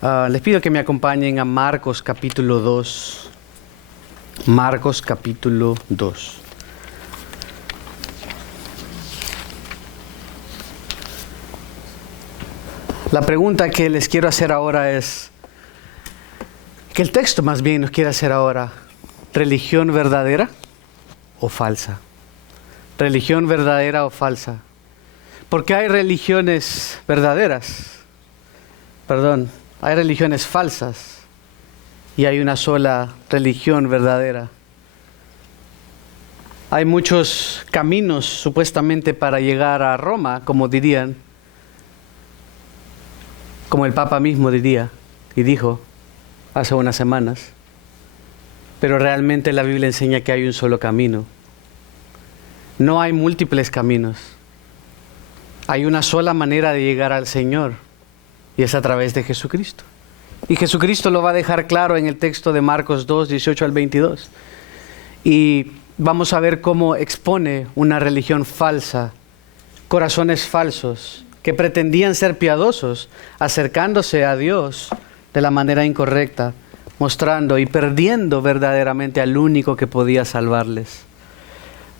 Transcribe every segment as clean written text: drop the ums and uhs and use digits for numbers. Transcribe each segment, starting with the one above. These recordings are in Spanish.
Les pido que me acompañen a Marcos capítulo 2. Marcos capítulo 2. La pregunta que les quiero hacer ahora es, que el texto más bien nos quiere hacer ahora, ¿religión verdadera o falsa? ¿Religión verdadera o falsa? Porque hay religiones verdaderas, hay religiones falsas y hay una sola religión verdadera. Hay muchos caminos supuestamente para llegar a Roma, como dirían, como el Papa mismo diría y dijo hace unas semanas. Pero realmente la Biblia enseña que hay un solo camino. No hay múltiples caminos. Hay una sola manera de llegar al Señor y es a través de Jesucristo. Y Jesucristo lo va a dejar claro en el texto de Marcos 2, 18 al 22. Y vamos a ver cómo expone una religión falsa, corazones falsos, que pretendían ser piadosos, acercándose a Dios de la manera incorrecta, mostrando y perdiendo verdaderamente al único que podía salvarles.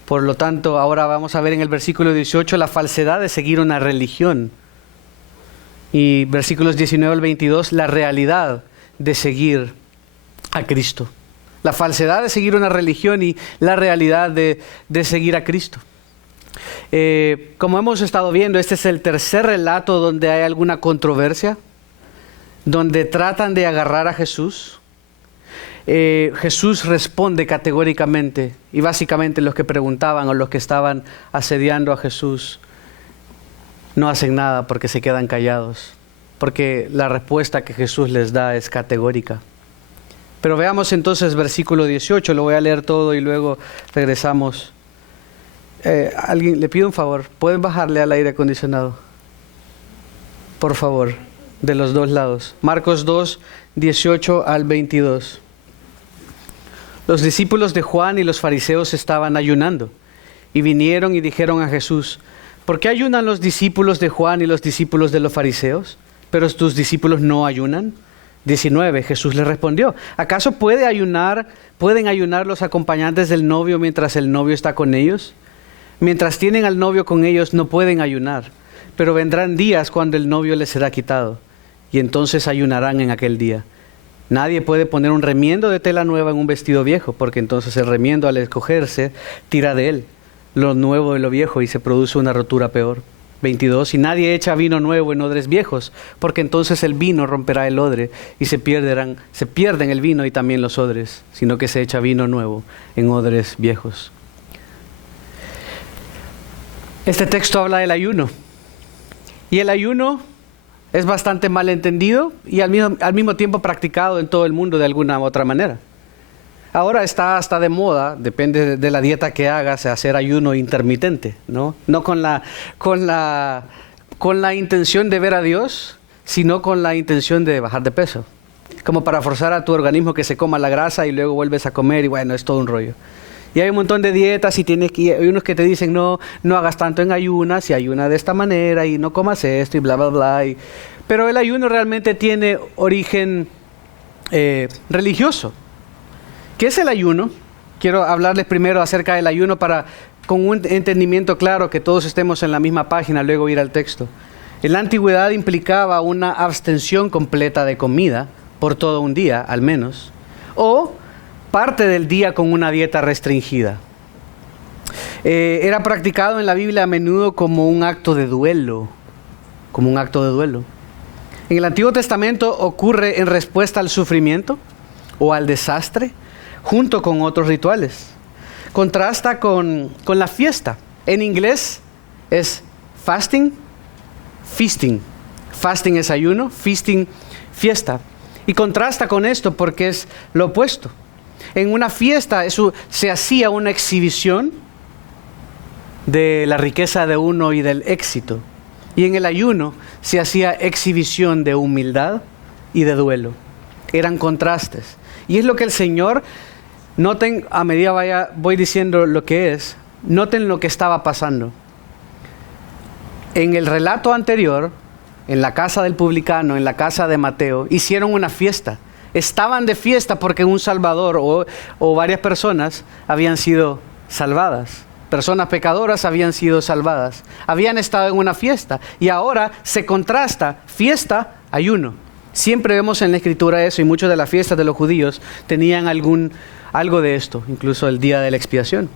Por lo tanto, ahora vamos a ver en el versículo 18 la falsedad de seguir una religión. Y versículos 19 al 22, la realidad de seguir a Cristo. La falsedad de seguir una religión y la realidad de seguir a Cristo. Como hemos estado viendo, este es el tercer relato donde hay alguna controversia, donde tratan de agarrar a Jesús. Jesús responde categóricamente y básicamente los que preguntaban o los que estaban asediando a Jesús no hacen nada porque se quedan callados, porque la respuesta que Jesús les da es categórica. Pero veamos entonces versículo 18, lo voy a leer todo y luego regresamos. Alguien, le pido un favor, ¿pueden bajarle al aire acondicionado? Por favor, de los dos lados. Marcos 2, 18 al 22. Los discípulos de Juan y los fariseos estaban ayunando y vinieron y dijeron a Jesús: ¿por qué ayunan los discípulos de Juan y los discípulos de los fariseos, pero tus discípulos no ayunan? 19, Jesús les respondió: ¿acaso pueden ayunar los acompañantes del novio mientras el novio está con ellos? Mientras tienen al novio con ellos no pueden ayunar, pero vendrán días cuando el novio les será quitado, y entonces ayunarán en aquel día. Nadie puede poner un remiendo de tela nueva en un vestido viejo, porque entonces el remiendo al escogerse tira de él lo nuevo de lo viejo y se produce una rotura peor. 22, y nadie echa vino nuevo en odres viejos, porque entonces el vino romperá el odre y se pierden el vino y también los odres, sino que se echa vino nuevo en odres viejos. Este texto habla del ayuno, y el ayuno es bastante mal entendido y al mismo tiempo practicado en todo el mundo de alguna u otra manera. Ahora está hasta de moda, depende de la dieta que hagas, hacer ayuno intermitente, ¿no? No con la intención de ver a Dios, sino con la intención de bajar de peso. Como para forzar a tu organismo que se coma la grasa y luego vuelves a comer y bueno, es todo un rollo. Y hay un montón de dietas y hay unos que te dicen no hagas tanto en ayunas y ayuna de esta manera y no comas esto y bla, bla, bla. Pero el ayuno realmente tiene origen religioso. ¿Qué es el ayuno? Quiero hablarles primero acerca del ayuno para, con un entendimiento claro, que todos estemos en la misma página, luego ir al texto. En la antigüedad implicaba una abstención completa de comida por todo un día, al menos, o parte del día con una dieta restringida. Era practicado en la Biblia a menudo como un acto de duelo, En el Antiguo Testamento ocurre en respuesta al sufrimiento o al desastre, junto con otros rituales. Contrasta con la fiesta. En inglés es fasting, feasting. Fasting es ayuno, feasting, fiesta. Y contrasta con esto porque es lo opuesto. En una fiesta se hacía una exhibición de la riqueza de uno y del éxito. Y en el ayuno se hacía exhibición de humildad y de duelo. Eran contrastes. Y es lo que el Señor, noten a medida voy diciendo lo que es, noten lo que estaba pasando. En el relato anterior, en la casa del publicano, en la casa de Mateo, hicieron una fiesta. Estaban de fiesta porque un Salvador o varias personas habían sido salvadas. Personas pecadoras habían sido salvadas. Habían estado en una fiesta. Y ahora se contrasta fiesta, ayuno. Siempre vemos en la Escritura eso, y muchas de las fiestas de los judíos tenían algo de esto, incluso el día de la expiación.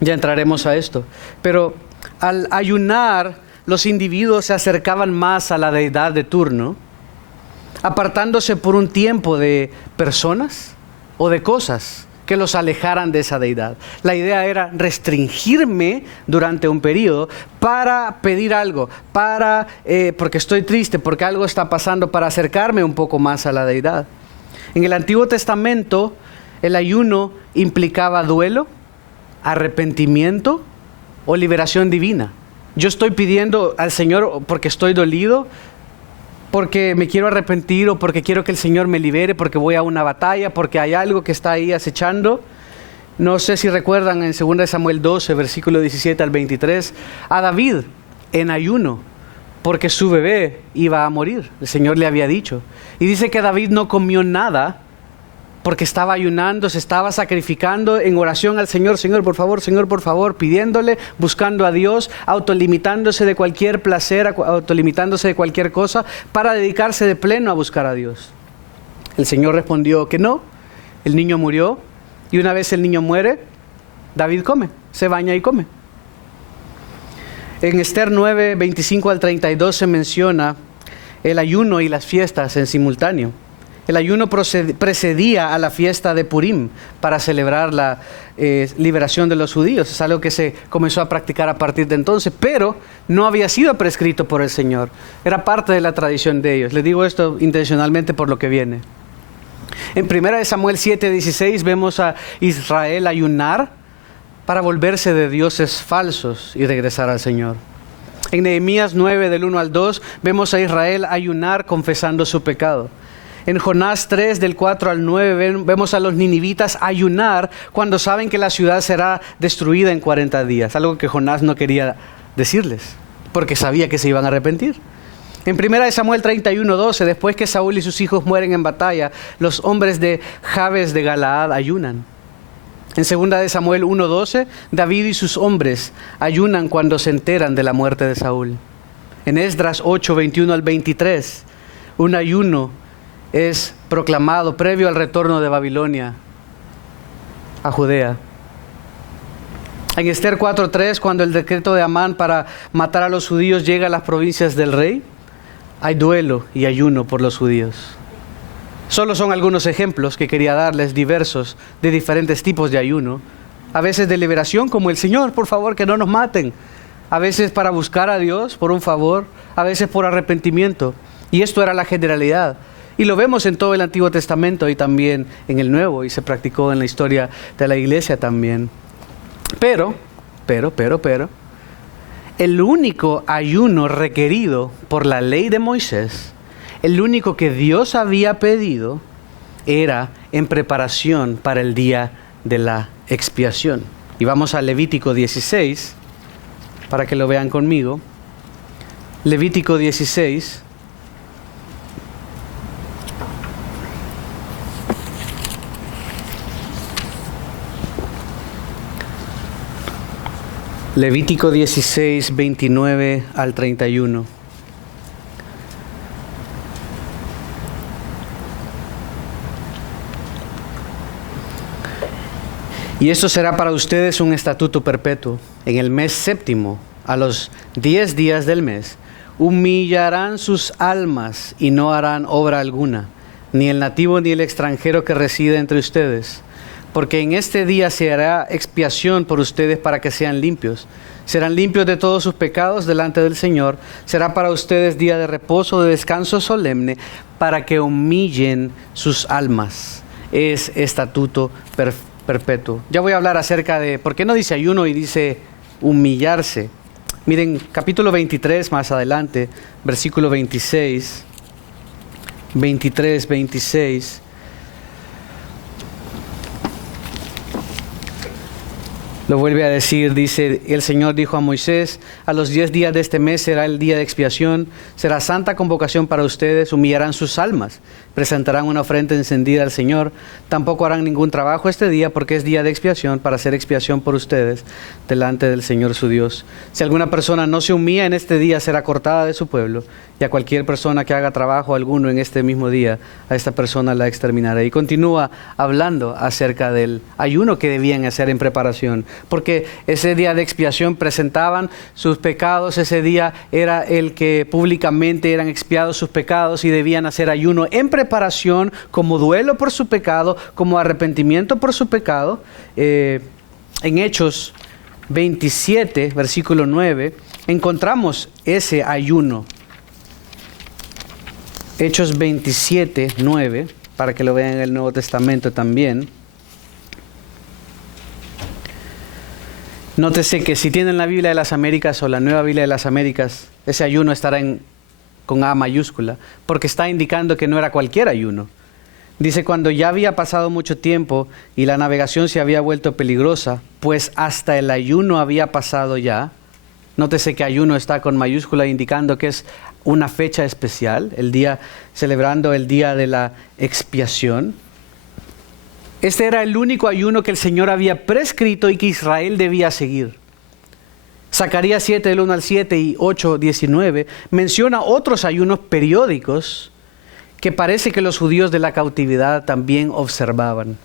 Ya entraremos a esto. Pero al ayunar, los individuos se acercaban más a la deidad de turno, apartándose por un tiempo de personas o de cosas que los alejaran de esa deidad. La idea era restringirme durante un periodo para pedir algo, porque estoy triste, porque algo está pasando, para acercarme un poco más a la deidad. En el Antiguo Testamento, el ayuno implicaba duelo, arrepentimiento o liberación divina. Yo estoy pidiendo al Señor porque estoy dolido, porque me quiero arrepentir o porque quiero que el Señor me libere, porque voy a una batalla, porque hay algo que está ahí acechando. No sé si recuerdan en 2 Samuel 12, versículo 17 al 23, a David en ayuno, porque su bebé iba a morir. El Señor le había dicho. Y dice que David no comió nada porque estaba ayunando, se estaba sacrificando en oración al Señor. Señor, por favor, pidiéndole, buscando a Dios, autolimitándose de cualquier placer, autolimitándose de cualquier cosa, para dedicarse de pleno a buscar a Dios. El Señor respondió que no, el niño murió, y una vez el niño muere, David come, se baña y come. En Esther 9, 25 al 32 se menciona el ayuno y las fiestas en simultáneo. El ayuno precedía a la fiesta de Purim para celebrar la liberación de los judíos. Es algo que se comenzó a practicar a partir de entonces, pero no había sido prescrito por el Señor. Era parte de la tradición de ellos. Les digo esto intencionalmente por lo que viene. En 1 Samuel 7:16 vemos a Israel ayunar para volverse de dioses falsos y regresar al Señor. En Nehemías 9, del 1 al 2, vemos a Israel ayunar confesando su pecado. En Jonás 3, del 4 al 9, vemos a los ninivitas ayunar cuando saben que la ciudad será destruida en 40 días. Algo que Jonás no quería decirles, porque sabía que se iban a arrepentir. En 1 Samuel 31:12, después que Saúl y sus hijos mueren en batalla, los hombres de Jabes de Galaad ayunan. En 2 Samuel 1:12, David y sus hombres ayunan cuando se enteran de la muerte de Saúl. En Esdras 8, 21 al 23, un ayuno es proclamado previo al retorno de Babilonia a Judea. En Esther 4:3, cuando el decreto de Amán para matar a los judíos llega a las provincias del rey, hay duelo y ayuno por los judíos. Solo son algunos ejemplos que quería darles, diversos, de diferentes tipos de ayuno. A veces de liberación, como el Señor, por favor, que no nos maten. A veces para buscar a Dios por un favor, a veces por arrepentimiento. Y esto era la generalidad. Y lo vemos en todo el Antiguo Testamento y también en el Nuevo, y se practicó en la historia de la iglesia también. Pero, el único ayuno requerido por la ley de Moisés, el único que Dios había pedido, era en preparación para el día de la expiación. Y vamos a Levítico 16, para que lo vean conmigo. Levítico 16. Levítico 16, 29 al 31. Y esto será para ustedes un estatuto perpetuo. En el mes séptimo, a los 10 días del mes, humillarán sus almas y no harán obra alguna, ni el nativo ni el extranjero que reside entre ustedes. Porque en este día se hará expiación por ustedes para que sean limpios. Serán limpios de todos sus pecados delante del Señor. Será para ustedes día de reposo, de descanso solemne, para que humillen sus almas. Es estatuto perpetuo. Ya voy a hablar acerca de por qué no dice ayuno y dice humillarse. Miren, capítulo 23 más adelante, versículo 26. 23, 26. Lo vuelve a decir, dice, el Señor dijo a Moisés, a los 10 días de este mes será el día de expiación, será santa convocación para ustedes, humillarán sus almas, presentarán una ofrenda encendida al Señor, tampoco harán ningún trabajo este día porque es día de expiación para hacer expiación por ustedes delante del Señor su Dios. Si alguna persona no se humilla en este día será cortada de su pueblo, y a cualquier persona que haga trabajo alguno en este mismo día, a esta persona la exterminaré. Y continúa hablando acerca del ayuno que debían hacer en preparación, porque ese día de expiación presentaban sus pecados, ese día era el que públicamente eran expiados sus pecados y debían hacer ayuno en preparación como duelo por su pecado, como arrepentimiento por su pecado. En Hechos 27, versículo 9, encontramos ese ayuno. Hechos 27, 9, para que lo vean en el Nuevo Testamento también. Nótese que si tienen la Biblia de las Américas o la Nueva Biblia de las Américas, ese ayuno estará con A mayúscula, porque está indicando que no era cualquier ayuno. Dice, cuando ya había pasado mucho tiempo y la navegación se había vuelto peligrosa, pues hasta el ayuno había pasado ya. Nótese que ayuno está con mayúscula indicando que es una fecha especial, celebrando el día de la expiación. Este era el único ayuno que el Señor había prescrito y que Israel debía seguir. Zacarías 7, del 1 al 7 y 8, 19, menciona otros ayunos periódicos que parece que los judíos de la cautividad también observaban.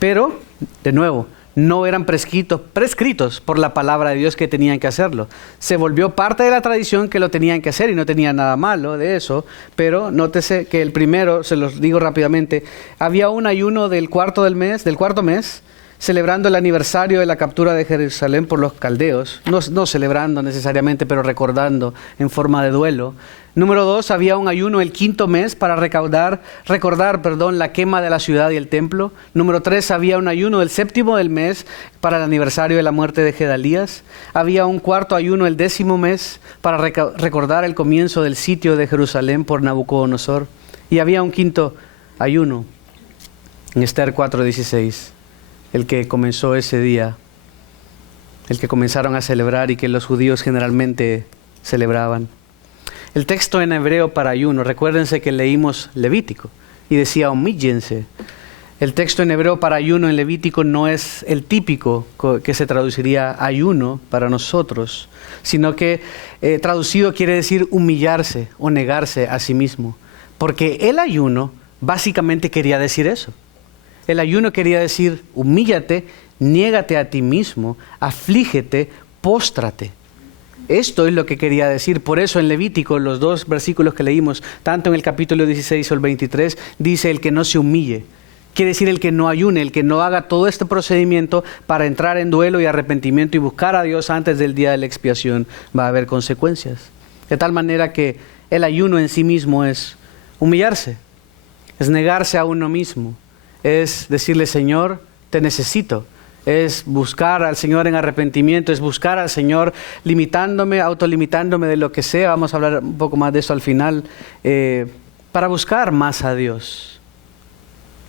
Pero, de nuevo, no eran prescritos por la palabra de Dios que tenían que hacerlo. Se volvió parte de la tradición que lo tenían que hacer y no tenía nada malo de eso, pero nótese que el primero, se los digo rápidamente, había un ayuno del cuarto mes, celebrando el aniversario de la captura de Jerusalén por los caldeos, no celebrando necesariamente, pero recordando en forma de duelo. Número 2, había un ayuno el quinto mes para recordar la quema de la ciudad y el templo. Número 3, había un ayuno del séptimo del mes para el aniversario de la muerte de Gedalías. Había un cuarto ayuno el 10º mes para recordar el comienzo del sitio de Jerusalén por Nabucodonosor. Y había un quinto ayuno en Esther 4:16, el que comenzó ese día, el que comenzaron a celebrar y que los judíos generalmente celebraban. El texto en hebreo para ayuno, recuérdense que leímos Levítico y decía humíllense. El texto en hebreo para ayuno en Levítico no es el típico que se traduciría ayuno para nosotros, sino que traducido quiere decir humillarse o negarse a sí mismo. Porque el ayuno básicamente quería decir eso. El ayuno quería decir humíllate, niégate a ti mismo, aflígete, póstrate. Esto es lo que quería decir. Por eso en Levítico, los 2 versículos que leímos, tanto en el capítulo 16 o el 23, dice el que no se humille. Quiere decir el que no ayune, el que no haga todo este procedimiento para entrar en duelo y arrepentimiento y buscar a Dios antes del día de la expiación. Va a haber consecuencias. De tal manera que el ayuno en sí mismo es humillarse, es negarse a uno mismo, es decirle, Señor, te necesito. Es buscar al Señor en arrepentimiento, es buscar al Señor autolimitándome de lo que sea. Vamos a hablar un poco más de eso al final, para buscar más a Dios,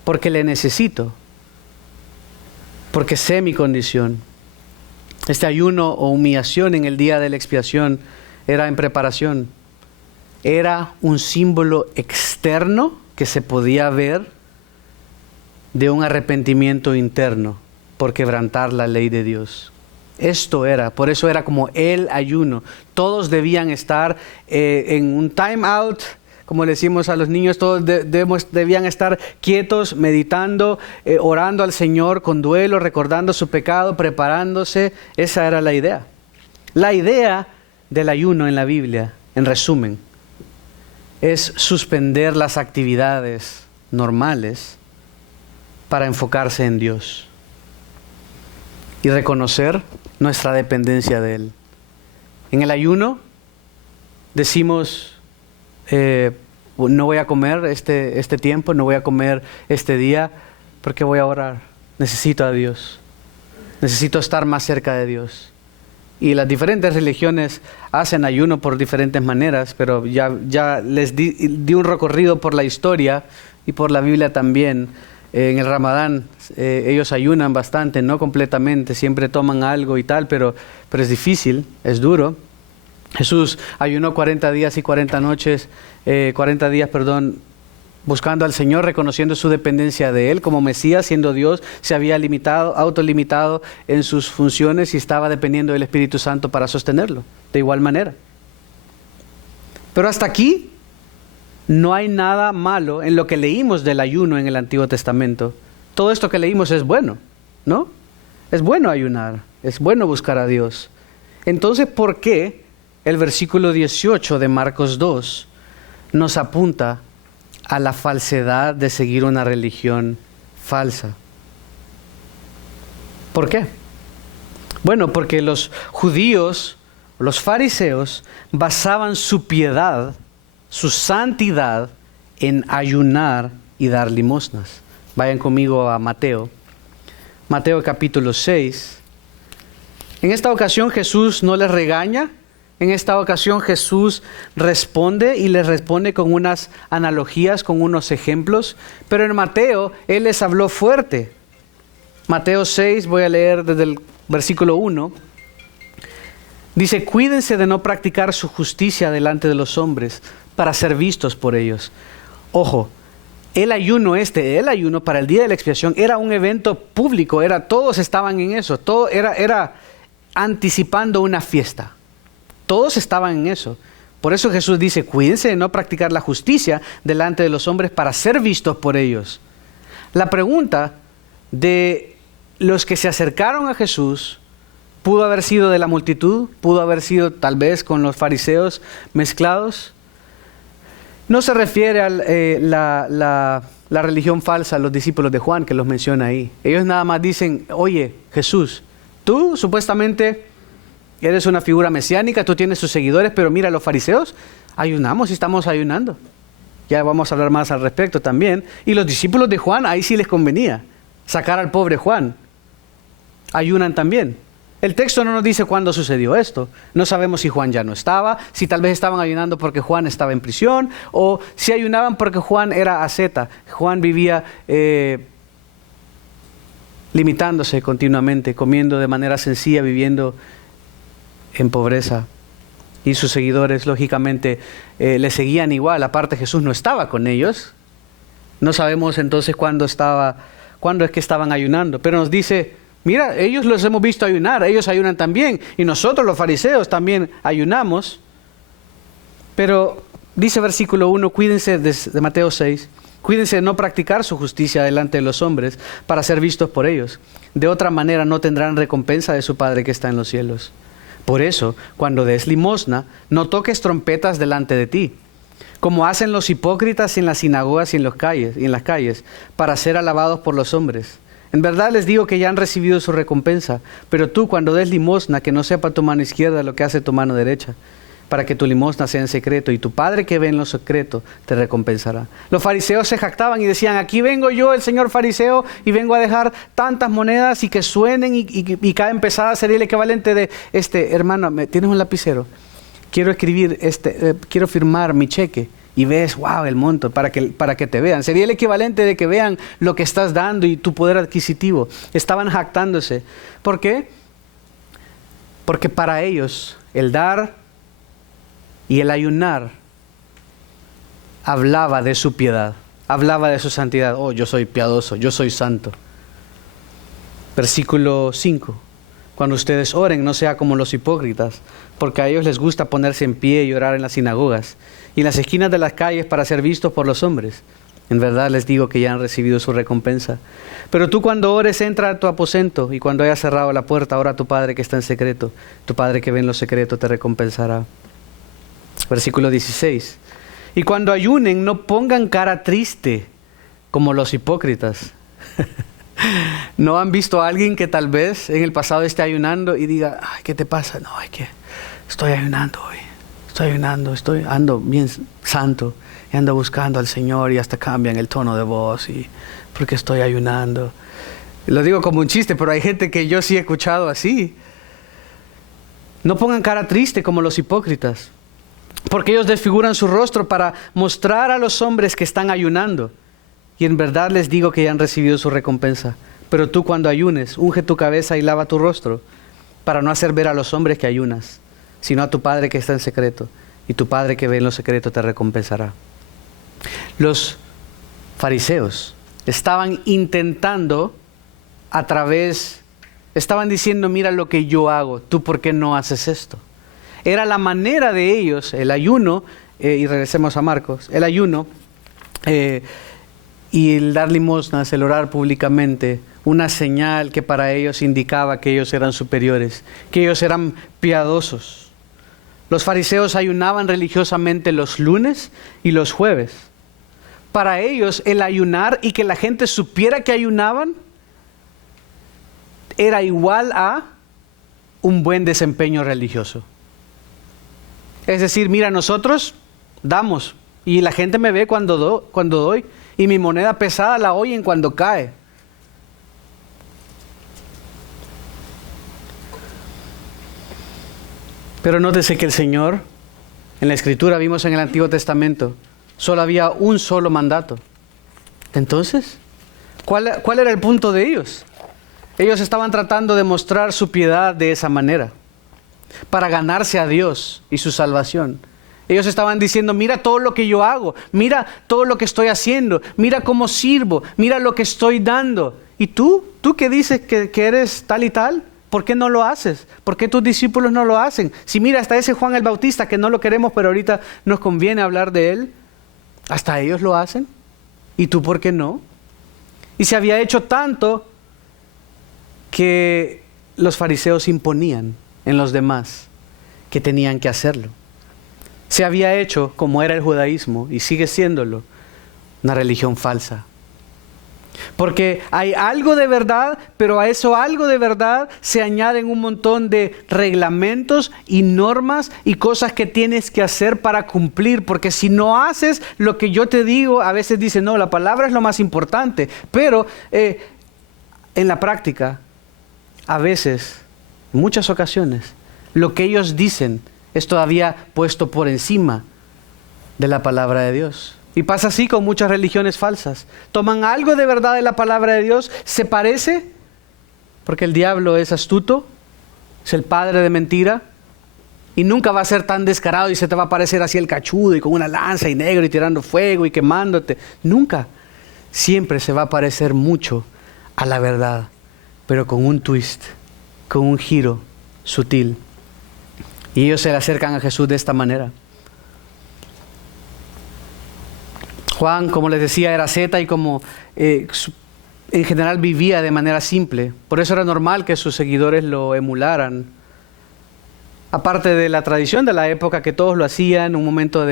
porque le necesito, porque sé mi condición. Este ayuno o humillación en el día de la expiación era en preparación, era un símbolo externo que se podía ver de un arrepentimiento interno por quebrantar la ley de Dios. Por eso era como el ayuno. Todos debían estar en un time out, como le decimos a los niños, todos debían estar quietos, meditando, orando al Señor con duelo, recordando su pecado, preparándose. Esa era la idea. La idea del ayuno en la Biblia, en resumen, es suspender las actividades normales para enfocarse en Dios y reconocer nuestra dependencia de Él. En el ayuno decimos, no voy a comer este tiempo, no voy a comer este día, porque voy a orar. Necesito a Dios. Necesito estar más cerca de Dios. Y las diferentes religiones hacen ayuno por diferentes maneras, pero ya les di un recorrido por la historia y por la Biblia también. En el Ramadán ellos ayunan bastante, no completamente, siempre toman algo y tal, pero es difícil, es duro. Jesús ayunó 40 días y 40 noches, 40 días, buscando al Señor, reconociendo su dependencia de Él como Mesías, siendo Dios, se había autolimitado en sus funciones y estaba dependiendo del Espíritu Santo para sostenerlo, de igual manera. Pero hasta aquí no hay nada malo en lo que leímos del ayuno en el Antiguo Testamento. Todo esto que leímos es bueno, ¿no? Es bueno ayunar, es bueno buscar a Dios. Entonces, ¿por qué el versículo 18 de Marcos 2 nos apunta a la falsedad de seguir una religión falsa? ¿Por qué? Bueno, porque los judíos, los fariseos, basaban su piedad, su santidad, en ayunar y dar limosnas. Vayan conmigo a Mateo capítulo 6. En esta ocasión Jesús no les regaña. En esta ocasión Jesús responde y les responde con unas analogías, con unos ejemplos. Pero en Mateo Él les habló fuerte. Mateo 6, voy a leer desde el versículo 1. Dice: cuídense de no practicar su justicia delante de los hombres para ser vistos por ellos. Ojo, el ayuno para el día de la expiación era un evento público, todos estaban en eso, todo era anticipando una fiesta. Todos estaban en eso. Por eso Jesús dice: cuídense de no practicar la justicia delante de los hombres para ser vistos por ellos. La pregunta de los que se acercaron a Jesús pudo haber sido de la multitud, pudo haber sido tal vez con los fariseos mezclados. No se refiere a la religión falsa, a los discípulos de Juan que los menciona ahí. Ellos nada más dicen: oye, Jesús, tú supuestamente eres una figura mesiánica, tú tienes tus seguidores, pero mira, los fariseos ayunamos y estamos ayunando. Ya vamos a hablar más al respecto también. Y los discípulos de Juan, ahí sí les convenía sacar al pobre Juan. Ayunan también. El texto no nos dice cuándo sucedió esto. No sabemos si Juan ya no estaba, si tal vez estaban ayunando porque Juan estaba en prisión, o si ayunaban porque Juan era asceta. Juan vivía limitándose continuamente, comiendo de manera sencilla, viviendo en pobreza. Y sus seguidores, lógicamente, le seguían igual. Aparte, Jesús no estaba con ellos. No sabemos entonces cuándo es que estaban ayunando. Pero nos dice: mira, ellos los hemos visto ayunar, ellos ayunan también, y nosotros los fariseos también ayunamos. Pero dice versículo 1, cuídense de Mateo 6, cuídense de no practicar su justicia delante de los hombres para ser vistos por ellos. De otra manera no tendrán recompensa de su Padre que está en los cielos. Por eso, cuando des limosna, no toques trompetas delante de ti, como hacen los hipócritas en las sinagogas y en las calles, para ser alabados por los hombres. En verdad les digo que ya han recibido su recompensa, pero tú cuando des limosna, que no sepa tu mano izquierda lo que hace tu mano derecha, para que tu limosna sea en secreto, y tu Padre que ve en lo secreto te recompensará. Los fariseos se jactaban y decían: aquí vengo yo, el señor fariseo, y vengo a dejar tantas monedas y que suenen y caen pesadas. Sería el equivalente de: hermano, ¿tienes un lapicero? Quiero escribir, quiero firmar mi cheque. Y ves, wow, el monto, para que te vean. Sería el equivalente de que vean lo que estás dando y tu poder adquisitivo. Estaban jactándose. ¿Por qué? Porque para ellos el dar y el ayunar hablaba de su piedad, hablaba de su santidad. Oh, yo soy piadoso, yo soy santo. Versículo 5. Cuando ustedes oren, no sea como los hipócritas, porque a ellos les gusta ponerse en pie y orar en las sinagogas y en las esquinas de las calles para ser vistos por los hombres. En verdad les digo que ya han recibido su recompensa. Pero tú cuando ores, entra a tu aposento, y cuando hayas cerrado la puerta, ora a tu Padre que está en secreto. Tu Padre que ve en lo secreto te recompensará. Versículo 16. Y cuando ayunen, no pongan cara triste como los hipócritas. ¿No han visto a alguien que tal vez en el pasado esté ayunando y diga: ay, ¿qué te pasa? No, es que estoy ayunando hoy. Ando bien santo y ando buscando al Señor, y hasta cambian el tono de voz porque estoy ayunando. Lo digo como un chiste, pero hay gente que yo sí he escuchado así. No pongan cara triste como los hipócritas, porque ellos desfiguran su rostro para mostrar a los hombres que están ayunando. y en verdad les digo que ya han recibido su recompensa. Pero tú cuando ayunes, unge tu cabeza y lava tu rostro, para no hacer ver a los hombres que ayunas, sino a tu Padre que está en secreto, y tu Padre que ve en lo secreto te recompensará. Los fariseos estaban intentando estaban diciendo, mira lo que yo hago, ¿tú por qué no haces esto? Era la manera de ellos, el ayuno, y regresemos a Marcos, el ayuno y el dar limosnas, el orar públicamente, una señal que para ellos indicaba que ellos eran superiores, que ellos eran piadosos. Los fariseos ayunaban religiosamente los lunes y los jueves. Para ellos el ayunar y que la gente supiera que ayunaban era igual a un buen desempeño religioso. Es decir, mira, nosotros damos y la gente me ve cuando doy y mi moneda pesada la oyen cuando cae. Pero nótese que el Señor, en la Escritura vimos en el Antiguo Testamento, solo había un solo mandato. Entonces, ¿cuál era el punto de ellos? Ellos estaban tratando de mostrar su piedad de esa manera, para ganarse a Dios y su salvación. Ellos estaban diciendo, mira todo lo que yo hago, mira todo lo que estoy haciendo, mira cómo sirvo, mira lo que estoy dando. ¿Y tú que dices que eres tal y tal? ¿Por qué no lo haces? ¿Por qué tus discípulos no lo hacen? Si mira, hasta ese Juan el Bautista, que no lo queremos, pero ahorita nos conviene hablar de él, hasta ellos lo hacen. ¿Y tú por qué no? Y se había hecho tanto que los fariseos imponían en los demás que tenían que hacerlo. Se había hecho, como era el judaísmo, y sigue siéndolo, una religión falsa. Porque hay algo de verdad, pero a eso algo de verdad se añaden un montón de reglamentos y normas y cosas que tienes que hacer para cumplir. Porque si no haces lo que yo te digo, a veces dicen, no, la palabra es lo más importante. Pero en la práctica, a veces, en muchas ocasiones, lo que ellos dicen es todavía puesto por encima de la palabra de Dios. Y pasa así con muchas religiones falsas. Toman algo de verdad de la palabra de Dios, se parece, porque el diablo es astuto, es el padre de mentira, y nunca va a ser tan descarado y se te va a parecer así el cachudo y con una lanza y negro y tirando fuego y quemándote. Nunca. Siempre se va a parecer mucho a la verdad, pero con un twist, con un giro sutil. Y ellos se le acercan a Jesús de esta manera. Juan, como les decía, era asceta y como en general vivía de manera simple. Por eso era normal que sus seguidores lo emularan. Aparte de la tradición de la época que todos lo hacían, un momento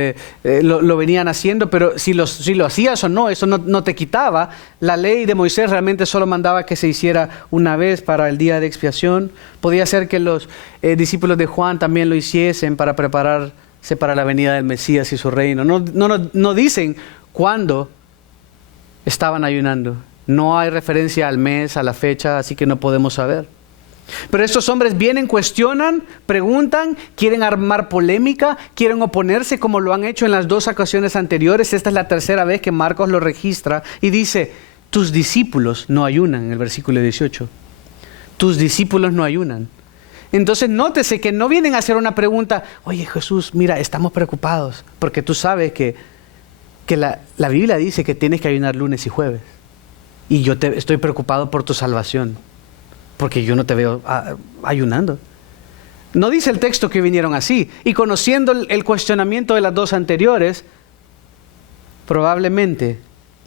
lo venían haciendo, pero si lo hacías o no, eso no te quitaba. La ley de Moisés realmente solo mandaba que se hiciera una vez para el día de expiación. Podía ser que los discípulos de Juan también lo hiciesen para prepararse para la venida del Mesías y su reino. No dicen cuándo estaban ayunando. No hay referencia al mes, a la fecha, así que no podemos saber. Pero estos hombres vienen, cuestionan, preguntan, quieren armar polémica, quieren oponerse como lo han hecho en las dos ocasiones anteriores. Esta es la tercera vez que Marcos lo registra y dice, tus discípulos no ayunan, en el versículo 18. Tus discípulos no ayunan. Entonces nótese que no vienen a hacer una pregunta, oye Jesús, mira, estamos preocupados, porque tú sabes que la Biblia dice que tienes que ayunar lunes y jueves. Y yo estoy preocupado por tu salvación, porque yo no te veo ayunando. No dice el texto que vinieron así. Y conociendo el cuestionamiento de las dos anteriores, probablemente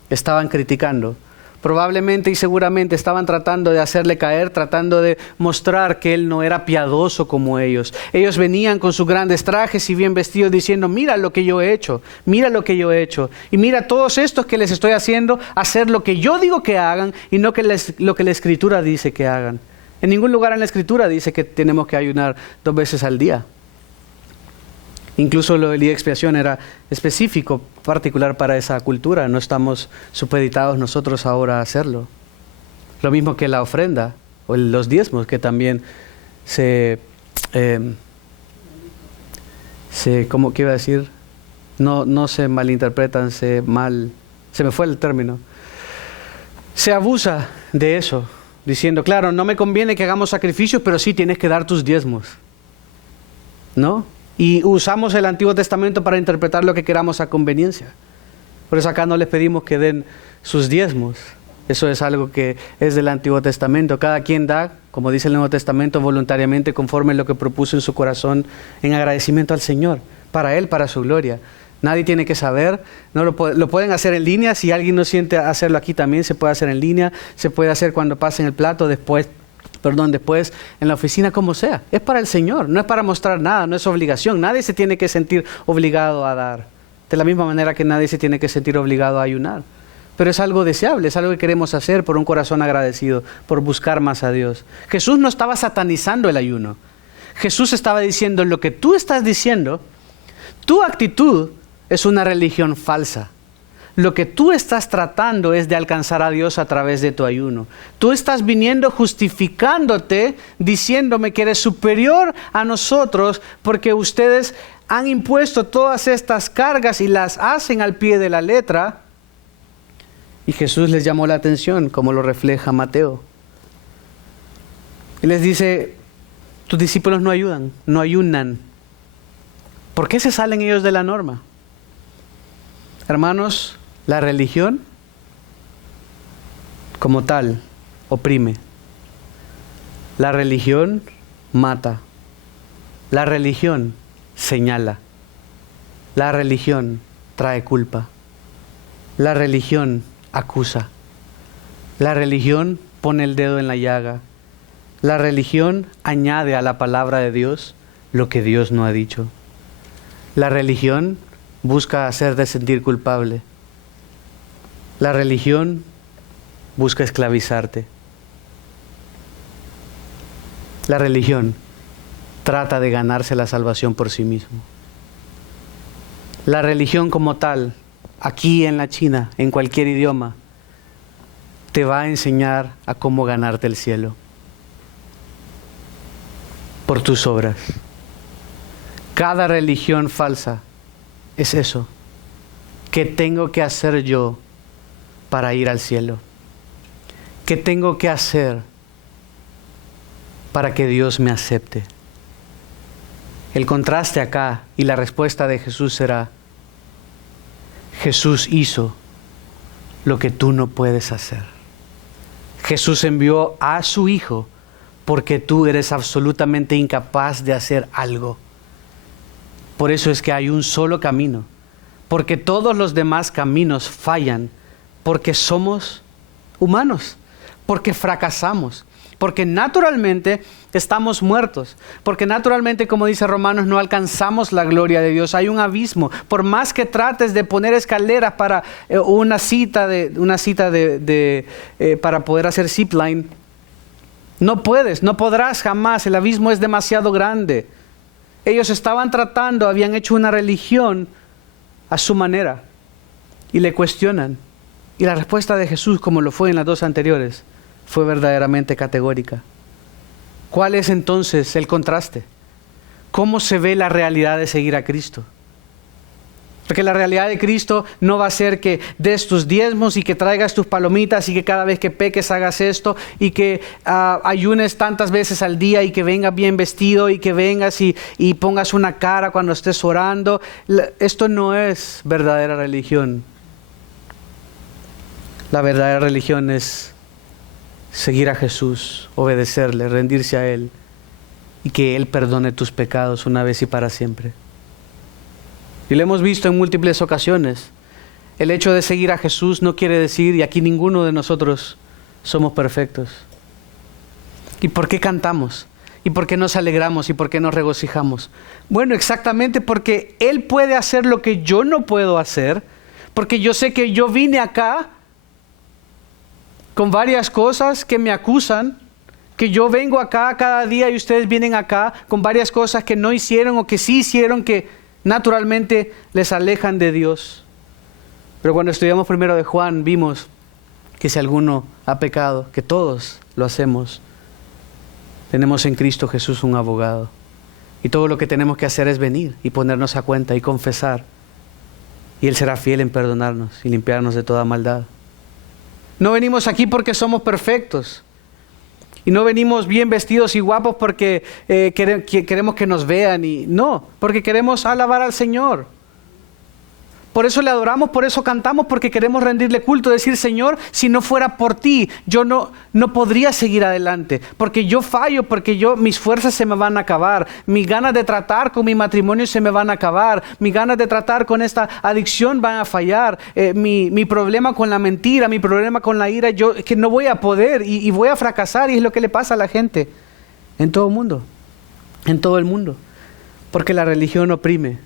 estaban criticando. Probablemente y seguramente estaban tratando de hacerle caer, tratando de mostrar que él no era piadoso como ellos. Ellos venían con sus grandes trajes y bien vestidos diciendo, mira lo que yo he hecho, mira lo que yo he hecho. Y mira todos estos que les estoy haciendo, hacer lo que yo digo que hagan y no lo que la Escritura dice que hagan. En ningún lugar en la Escritura dice que tenemos que ayunar 2 veces al día. Incluso el día de expiación era específico, particular para esa cultura. No estamos supeditados nosotros ahora a hacerlo. Lo mismo que la ofrenda o los diezmos, que también ¿cómo que iba a decir? No se malinterpretan, se me fue el término. Se abusa de eso, diciendo, claro, no me conviene que hagamos sacrificios, pero sí tienes que dar tus diezmos, ¿no? Y usamos el Antiguo Testamento para interpretar lo que queramos a conveniencia. Por eso acá no les pedimos que den sus diezmos. Eso es algo que es del Antiguo Testamento. Cada quien da, como dice el Nuevo Testamento, voluntariamente conforme a lo que propuso en su corazón en agradecimiento al Señor, para Él, para su gloria. Nadie tiene que saber, no lo pueden hacer en línea. Si alguien no siente hacerlo aquí también, se puede hacer en línea, se puede hacer cuando pasen el plato, después en la oficina, como sea. Es para el Señor, no es para mostrar nada, no es obligación. Nadie se tiene que sentir obligado a dar. De la misma manera que nadie se tiene que sentir obligado a ayunar. Pero es algo deseable, es algo que queremos hacer por un corazón agradecido, por buscar más a Dios. Jesús no estaba satanizando el ayuno. Jesús estaba diciendo, lo que tú estás diciendo, tu actitud es una religión falsa. Lo que tú estás tratando es de alcanzar a Dios a través de tu ayuno. Tú estás viniendo justificándote, diciéndome que eres superior a nosotros porque ustedes han impuesto todas estas cargas y las hacen al pie de la letra. Y Jesús les llamó la atención, como lo refleja Mateo. Y les dice, tus discípulos no ayudan, no ayunan. ¿Por qué se salen ellos de la norma? Hermanos, la religión, como tal, oprime. La religión mata. La religión señala. La religión trae culpa. La religión acusa. La religión pone el dedo en la llaga. La religión añade a la palabra de Dios lo que Dios no ha dicho. La religión busca hacerte sentir culpable. La religión busca esclavizarte. La religión trata de ganarse la salvación por sí mismo. La religión como tal, aquí en la China, en cualquier idioma, te va a enseñar a cómo ganarte el cielo. Por tus obras. Cada religión falsa es eso. ¿Qué tengo que hacer yo para ir al cielo? ¿Qué tengo que hacer para que Dios me acepte? El contraste acá y la respuesta de Jesús será, Jesús hizo lo que tú no puedes hacer. Jesús envió a su Hijo porque tú eres absolutamente incapaz de hacer algo. Por eso es que hay un solo camino, porque todos los demás caminos fallan, porque somos humanos, porque fracasamos, porque naturalmente estamos muertos, porque naturalmente, como dice Romanos, no alcanzamos la gloria de Dios. Hay un abismo. Por más que trates de poner escaleras para para poder hacer zipline, no puedes, no podrás jamás. El abismo es demasiado grande. Ellos habían hecho una religión a su manera y le cuestionan. Y la respuesta de Jesús, como lo fue en las dos anteriores, fue verdaderamente categórica. ¿Cuál es entonces el contraste? ¿Cómo se ve la realidad de seguir a Cristo? Porque la realidad de Cristo no va a ser que des tus diezmos y que traigas tus palomitas y que cada vez que peques hagas esto y que ayunes tantas veces al día y que vengas bien vestido y que vengas y pongas una cara cuando estés orando. Esto no es verdadera religión. La verdadera religión es seguir a Jesús, obedecerle, rendirse a Él y que Él perdone tus pecados una vez y para siempre. Y lo hemos visto en múltiples ocasiones. El hecho de seguir a Jesús no quiere decir, y aquí ninguno de nosotros somos perfectos. ¿Y por qué cantamos? ¿Y por qué nos alegramos? ¿Y por qué nos regocijamos? Bueno, exactamente porque Él puede hacer lo que yo no puedo hacer, porque yo sé que yo vine acá con varias cosas que me acusan, que yo vengo acá cada día y ustedes vienen acá con varias cosas que no hicieron o que sí hicieron, que naturalmente les alejan de Dios. Pero cuando estudiamos primero de Juan, vimos que si alguno ha pecado, que todos lo hacemos, tenemos en Cristo Jesús un abogado. Y todo lo que tenemos que hacer es venir y ponernos a cuenta y confesar. Y Él será fiel en perdonarnos y limpiarnos de toda maldad. No venimos aquí porque somos perfectos. Y no venimos bien vestidos y guapos porque queremos que nos vean. No, porque queremos alabar al Señor. Por eso le adoramos, por eso cantamos, porque queremos rendirle culto, decir, Señor, si no fuera por ti, yo no podría seguir adelante, porque yo fallo, porque mis fuerzas se me van a acabar, mis ganas de tratar con mi matrimonio se me van a acabar, mis ganas de tratar con esta adicción van a fallar, mi problema con la mentira, mi problema con la ira, que no voy a poder y voy a fracasar, y es lo que le pasa a la gente en todo el mundo, porque la religión oprime.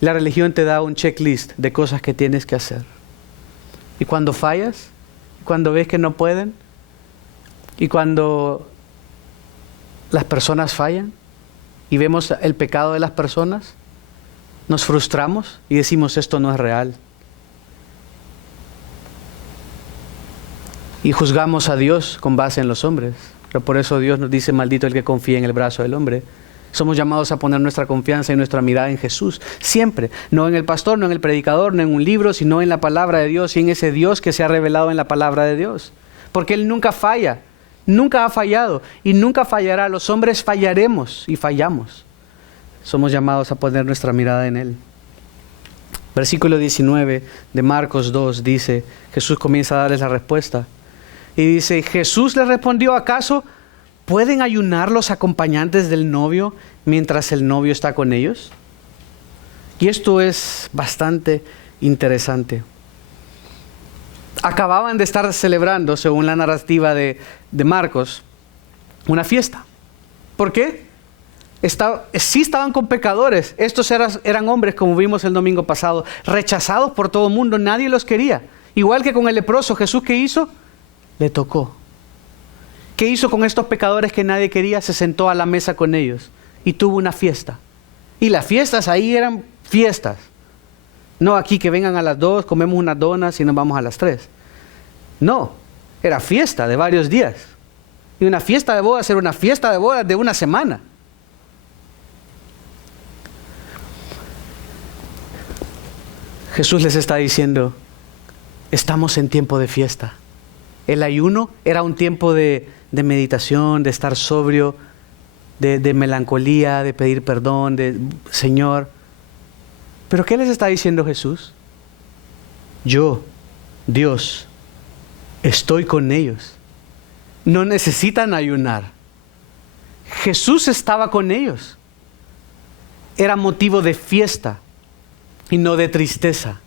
La religión te da un checklist de cosas que tienes que hacer. Y cuando fallas, cuando ves que no pueden, y cuando las personas fallan, y vemos el pecado de las personas, nos frustramos y decimos, esto no es real. Y juzgamos a Dios con base en los hombres. Pero por eso Dios nos dice, maldito el que confía en el brazo del hombre. Somos llamados a poner nuestra confianza y nuestra mirada en Jesús, siempre. No en el pastor, no en el predicador, no en un libro, sino en la palabra de Dios y en ese Dios que se ha revelado en la palabra de Dios. Porque Él nunca falla, nunca ha fallado y nunca fallará. Los hombres fallaremos y fallamos. Somos llamados a poner nuestra mirada en Él. Versículo 19 de Marcos 2 dice, Jesús comienza a darles la respuesta. Y dice, Jesús les respondió, ¿acaso ¿pueden ayunar los acompañantes del novio mientras el novio está con ellos? Y esto es bastante interesante. Acababan de estar celebrando, según la narrativa de Marcos, una fiesta. ¿Por qué? Sí estaban con pecadores. Estos eran hombres, como vimos el domingo pasado, rechazados por todo el mundo. Nadie los quería. Igual que con el leproso, Jesús, ¿qué hizo? Le tocó. ¿Qué hizo con estos pecadores que nadie quería? Se sentó a la mesa con ellos y tuvo una fiesta. Y las fiestas ahí eran fiestas. No aquí que vengan a las 2, comemos unas donas y nos vamos a las 3. No, era fiesta de varios días. Y una fiesta de bodas era una fiesta de bodas de una semana. Jesús les está diciendo, estamos en tiempo de fiesta. El ayuno era un tiempo de meditación, de estar sobrio, de melancolía, de pedir perdón, de Señor. ¿Pero qué les está diciendo Jesús? Yo, Dios, estoy con ellos. No necesitan ayunar. Jesús estaba con ellos. Era motivo de fiesta y no de tristeza.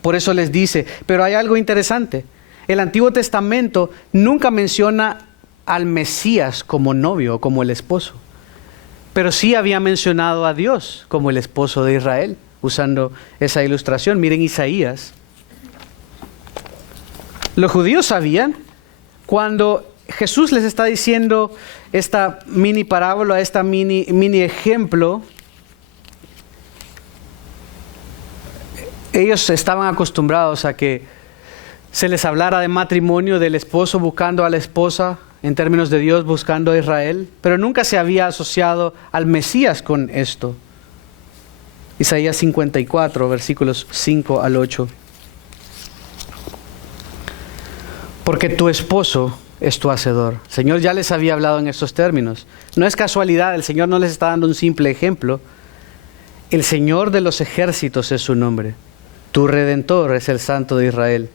Por eso les dice, pero hay algo interesante. El Antiguo Testamento nunca menciona al Mesías como novio o como el esposo, pero sí había mencionado a Dios como el esposo de Israel, usando esa ilustración. Miren Isaías. Los judíos sabían, cuando Jesús les está diciendo esta mini parábola, esta mini ejemplo, ellos estaban acostumbrados a que se les hablara de matrimonio, del esposo buscando a la esposa, en términos de Dios buscando a Israel, pero nunca se había asociado al Mesías con esto. Isaías 54, versículos 5 al 8. Porque tu esposo es tu hacedor. El Señor ya les había hablado en estos términos. No es casualidad, el Señor no les está dando un simple ejemplo. El Señor de los ejércitos es su nombre. Tu Redentor es el Santo de Israel,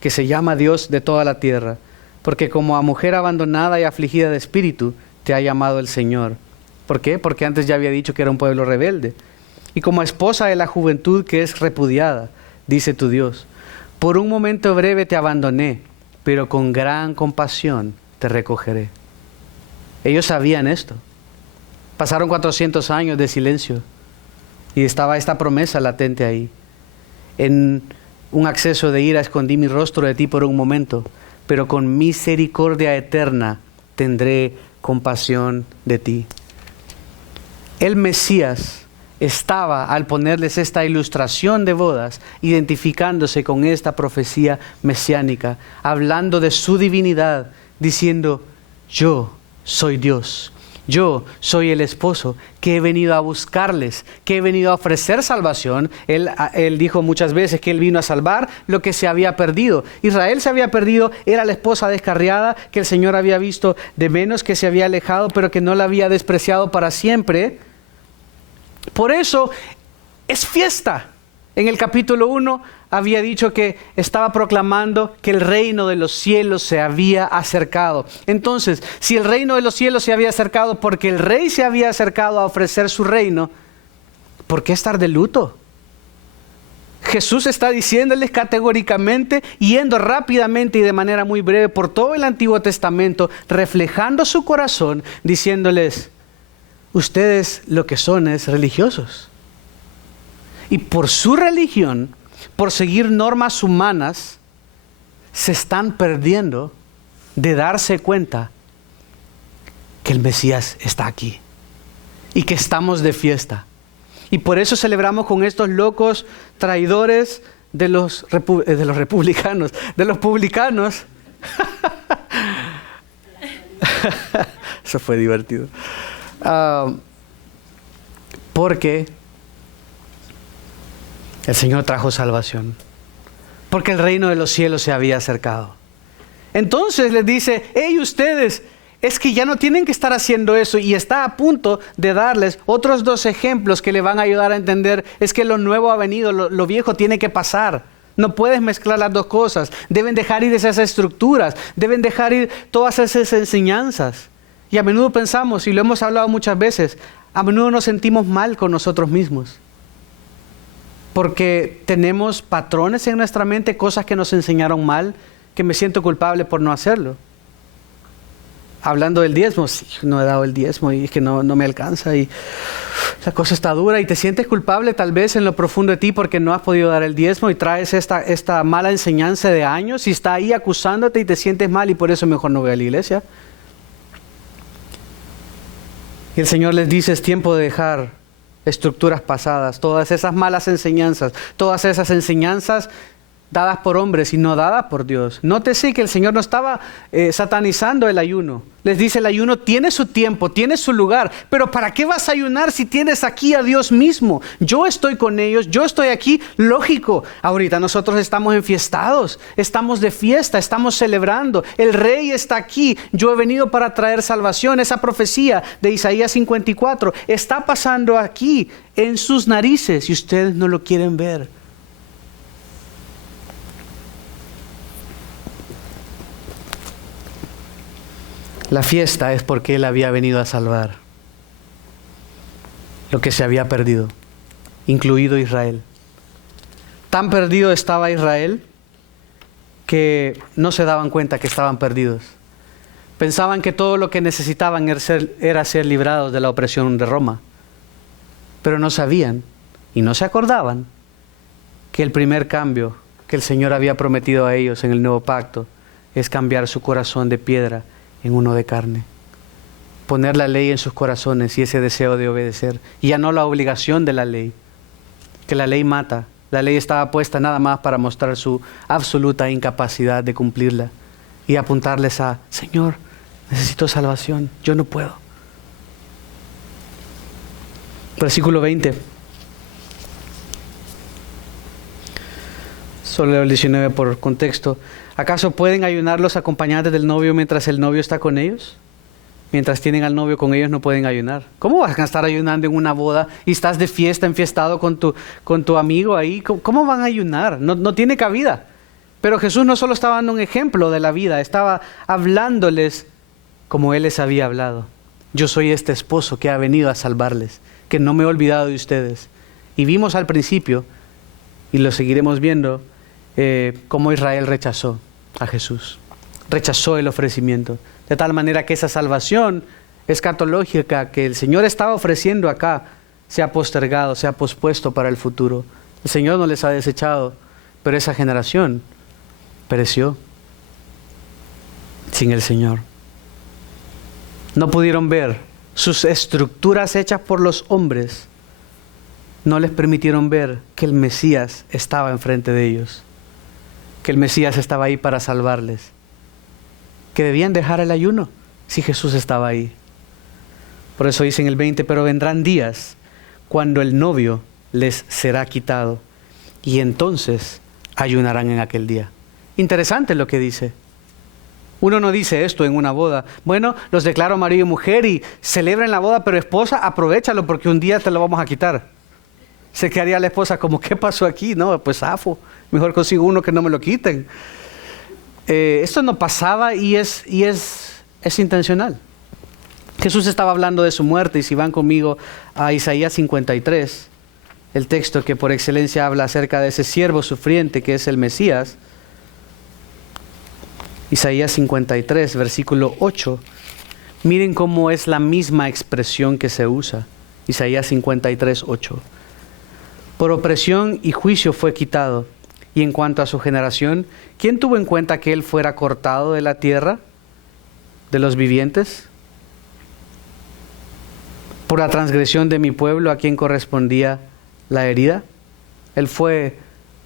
que se llama Dios de toda la tierra, porque como a mujer abandonada y afligida de espíritu, te ha llamado el Señor. ¿Por qué? Porque antes ya había dicho que era un pueblo rebelde. Y como esposa de la juventud que es repudiada, dice tu Dios, por un momento breve te abandoné, pero con gran compasión te recogeré. Ellos sabían esto. Pasaron 400 años de silencio y estaba esta promesa latente ahí. En un acceso de ira escondí mi rostro de ti por un momento, pero con misericordia eterna tendré compasión de ti. El Mesías estaba, al ponerles esta ilustración de bodas, identificándose con esta profecía mesiánica, hablando de su divinidad, diciendo, yo soy Dios Yo soy el esposo que he venido a buscarles, que he venido a ofrecer salvación. Él dijo muchas veces que Él vino a salvar lo que se había perdido. Israel se había perdido, era la esposa descarriada que el Señor había visto de menos, que se había alejado, pero que no la había despreciado para siempre. Por eso es fiesta. En el capítulo 1 había dicho que estaba proclamando que el reino de los cielos se había acercado. Entonces, si el reino de los cielos se había acercado porque el rey se había acercado a ofrecer su reino, ¿por qué estar de luto? Jesús está diciéndoles categóricamente, yendo rápidamente y de manera muy breve por todo el Antiguo Testamento, reflejando su corazón, diciéndoles, ustedes lo que son es religiosos. Y por su religión, por seguir normas humanas, se están perdiendo de darse cuenta que el Mesías está aquí y que estamos de fiesta. Y por eso celebramos con estos locos traidores de los republicanos, de los publicanos. Eso fue divertido. Porque el Señor trajo salvación, porque el reino de los cielos se había acercado. Entonces les dice, hey, ustedes, es que ya no tienen que estar haciendo eso, y está a punto de darles otros 2 ejemplos que le van a ayudar a entender, es que lo nuevo ha venido, lo viejo tiene que pasar. No puedes mezclar las dos cosas. Deben dejar ir esas estructuras, deben dejar ir todas esas enseñanzas. Y a menudo pensamos, y lo hemos hablado muchas veces, a menudo nos sentimos mal con nosotros mismos. Porque tenemos patrones en nuestra mente, cosas que nos enseñaron mal, que me siento culpable por no hacerlo. Hablando del diezmo, sí, no he dado el diezmo y es que no me alcanza y la cosa está dura y te sientes culpable tal vez en lo profundo de ti porque no has podido dar el diezmo y traes esta mala enseñanza de años y está ahí acusándote y te sientes mal y por eso mejor no voy a la iglesia. Y el Señor les dice, es tiempo de dejar estructuras pasadas, todas esas malas enseñanzas, todas esas enseñanzas dadas por hombres y no dadas por Dios. Nótese que el Señor no estaba satanizando el ayuno. Les dice, el ayuno tiene su tiempo, tiene su lugar, pero ¿para qué vas a ayunar si tienes aquí a Dios mismo? Yo estoy con ellos, yo estoy aquí, lógico. Ahorita nosotros estamos enfiestados, estamos de fiesta, estamos celebrando. El Rey está aquí, yo he venido para traer salvación. Esa profecía de Isaías 54 está pasando aquí en sus narices y ustedes no lo quieren ver. La fiesta es porque Él había venido a salvar lo que se había perdido, incluido Israel. Tan perdido estaba Israel que no se daban cuenta que estaban perdidos. Pensaban que todo lo que necesitaban era ser librados de la opresión de Roma. Pero no sabían y no se acordaban que el primer cambio que el Señor había prometido a ellos en el nuevo pacto es cambiar su corazón de piedra en uno de carne, poner la ley en sus corazones y ese deseo de obedecer, y ya no la obligación de la ley, que la ley mata. La ley estaba puesta nada más para mostrar su absoluta incapacidad de cumplirla y apuntarles a, Señor, necesito salvación, yo no puedo. Versículo 20. Solo leo el 19 por contexto. ¿Acaso pueden ayunar los acompañantes del novio mientras el novio está con ellos? Mientras tienen al novio con ellos no pueden ayunar. ¿Cómo vas a estar ayunando en una boda y estás de fiesta, enfiestado con tu amigo ahí? ¿Cómo van a ayunar? No tiene cabida. Pero Jesús no solo estaba dando un ejemplo de la vida, estaba hablándoles como Él les había hablado. Yo soy este esposo que ha venido a salvarles, que no me he olvidado de ustedes. Y vimos al principio, y lo seguiremos viendo, cómo Israel rechazó a Jesús, rechazó el ofrecimiento, de tal manera que esa salvación escatológica que el Señor estaba ofreciendo acá se ha postergado, se ha pospuesto para el futuro. El Señor no les ha desechado, pero esa generación pereció sin el Señor. No pudieron ver sus estructuras hechas por los hombres, no les permitieron ver que el Mesías estaba enfrente de ellos, que el Mesías estaba ahí para salvarles, que debían dejar el ayuno si Jesús estaba ahí. Por eso dice en el 20, pero vendrán días cuando el novio les será quitado y entonces ayunarán en aquel día. Interesante lo que dice. Uno no dice esto en una boda. Bueno, los declaro marido y mujer y celebren la boda, pero esposa, aprovéchalo porque un día te lo vamos a quitar. Se quedaría la esposa como, ¿qué pasó aquí? No, pues zafo, mejor consigo uno que no me lo quiten. Esto no pasaba y es intencional. Jesús estaba hablando de su muerte y si van conmigo a Isaías 53, el texto que por excelencia habla acerca de ese siervo sufriente que es el Mesías, Isaías 53, versículo 8. Miren cómo es la misma expresión que se usa. Isaías 53, 8. Por opresión y juicio fue quitado. Y en cuanto a su generación, ¿quién tuvo en cuenta que él fuera cortado de la tierra, de los vivientes? Por la transgresión de mi pueblo, ¿a quién correspondía la herida? Él fue